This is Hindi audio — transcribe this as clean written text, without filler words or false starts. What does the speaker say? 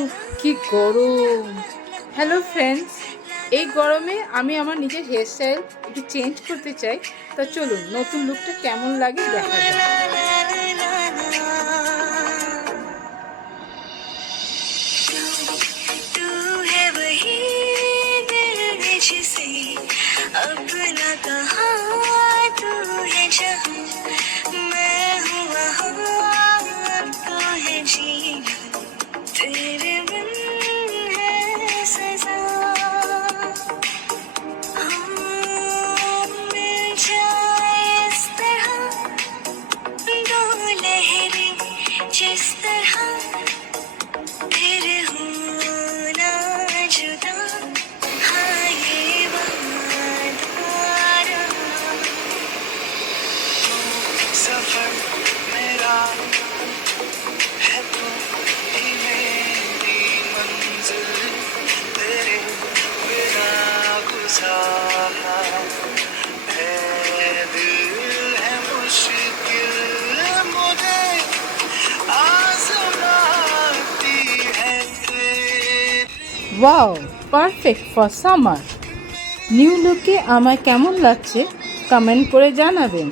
উফ, কি গরম! হ্যালো ফ্রেন্ডস, এই গরমে আমি আমার নিজের হেয়ারস্টাইল একটু চেঞ্জ করতে চাই। তা চলুন নতুন লুকটা কেমন লাগে দেখা যাক। तू है वही दिल जिसे अपना कहा, तू है जहाँ मैं हूँ वहाँ, अब तो है जीना तेरे बिन है सजा। हम मिल जाए इस तरह दो लहरें जिस तरह, फिर होना जुदा, हाँ ये वादा रहा। सफर मेरा है तू ही मेरी मंजिल, तेरे बिना गुजारा है दिल है मुश्किल, मुझे आजमाती है तेरी। Wow, perfect for summer. New লুকে আমায় কেমন লাগছে কমেন্ট করে জানাবেন।